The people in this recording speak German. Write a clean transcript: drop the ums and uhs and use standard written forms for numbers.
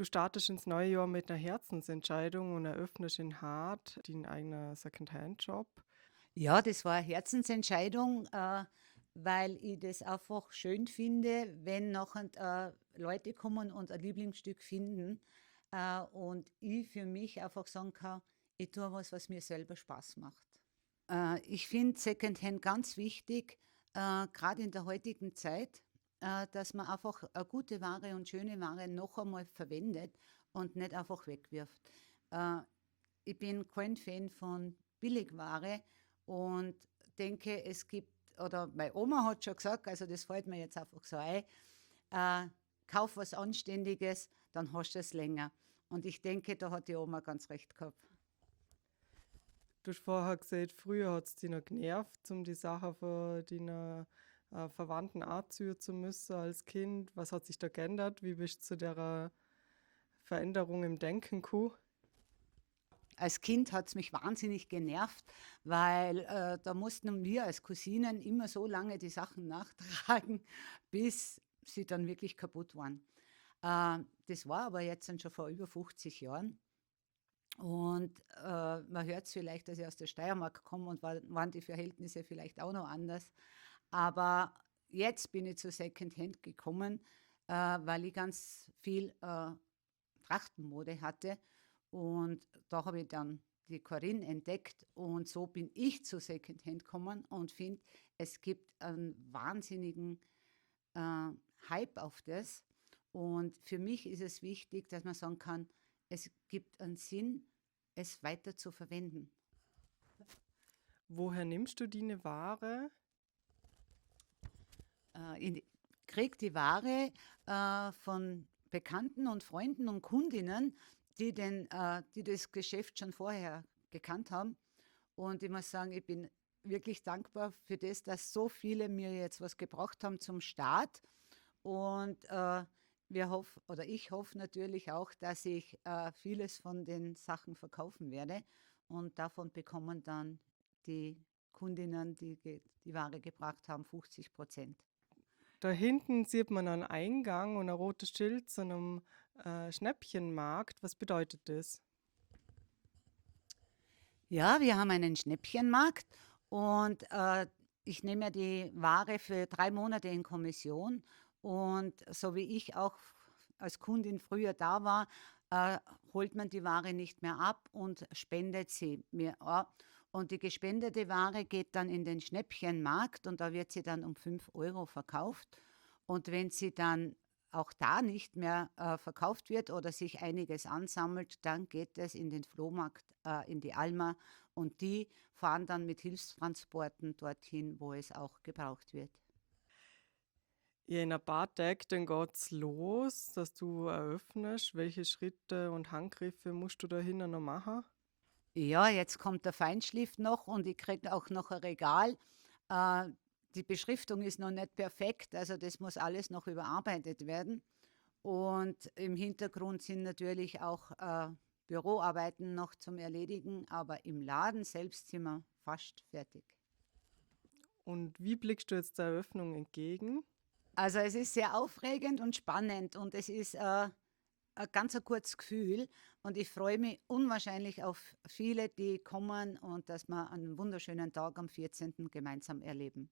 Du startest ins neue Jahr mit einer Herzensentscheidung und eröffnest in Hart deinen eigenen Secondhand-Shop. Ja, das war eine Herzensentscheidung, weil ich das einfach schön finde, wenn nachher Leute kommen und ein Lieblingsstück finden und ich für mich einfach sagen kann, ich tue was, was mir selber Spaß macht. Ich finde Secondhand ganz wichtig, gerade in der heutigen Zeit, dass man einfach eine gute Ware und schöne Ware noch einmal verwendet und nicht einfach wegwirft. Äh, Ich bin kein Fan von Billigware und denke, es gibt, oder meine Oma hat schon gesagt, also das fällt mir jetzt einfach so ein, äh, kauf was Anständiges, dann hast du es länger. Und ich denke, da hat die Oma ganz recht gehabt. Du hast vorher gesagt, früher hat es dich noch genervt, um die Sachen von deinen Verwandten anziehen zu müssen als Kind. Was hat sich da geändert? Wie bist du zu der Veränderung im Denken gekommen? Als Kind hat es mich wahnsinnig genervt, weil da mussten wir als Cousinen immer so lange die Sachen nachtragen, bis sie dann wirklich kaputt waren. Das war aber jetzt dann schon vor über 50 Jahren. Und man hört es vielleicht, dass ich aus der Steiermark komme und waren die Verhältnisse vielleicht auch noch anders. Aber jetzt bin ich zu Secondhand gekommen, weil ich ganz viel Trachtenmode hatte. Und da habe ich dann die Corinne entdeckt und so bin ich zu Secondhand gekommen und finde, es gibt einen wahnsinnigen äh, Hype auf das. Und für mich ist es wichtig, dass man sagen kann, es gibt einen Sinn, es weiter zu verwenden. Woher nimmst du deine Ware? Ich kriege die Ware von Bekannten und Freunden und Kundinnen, die das Geschäft schon vorher gekannt haben. Und ich muss sagen, ich bin wirklich dankbar für das, dass so viele mir jetzt was gebracht haben zum Start. Und oder ich hoffe natürlich auch, dass ich vieles von den Sachen verkaufen werde. Und davon bekommen dann die Kundinnen, die Ware gebracht haben, 50%. Da hinten sieht man einen Eingang und ein rotes Schild zu einem Schnäppchenmarkt. Was bedeutet das? Ja, wir haben einen Schnäppchenmarkt und ich nehme ja die Ware für 3 Monate in Kommission. Und so wie ich auch als Kundin früher da war, äh, holt man die Ware nicht mehr ab und spendet sie mir. Und die gespendete Ware geht dann in den Schnäppchenmarkt und da wird sie dann um 5 € verkauft. Und wenn sie dann auch da nicht mehr verkauft wird oder sich einiges ansammelt, dann geht es in den Flohmarkt, in die Alma und die fahren dann mit Hilfstransporten dorthin, wo es auch gebraucht wird. Ja, in ein paar Tagen dann geht's los, dass du eröffnest. Welche Schritte und Handgriffe musst du da hinten noch machen? Ja, jetzt kommt der Feinschliff noch und ich kriege auch noch ein Regal. Äh, Die Beschriftung ist noch nicht perfekt, also das muss alles noch überarbeitet werden. Und im Hintergrund sind natürlich auch Büroarbeiten noch zum Erledigen, aber im Laden selbst sind wir fast fertig. Und wie blickst du jetzt der Eröffnung entgegen? Also es ist sehr aufregend und spannend und es ist ein ganz ein kurzes Gefühl und ich freue mich unwahrscheinlich auf viele, die kommen und dass wir einen wunderschönen Tag am 14. gemeinsam erleben.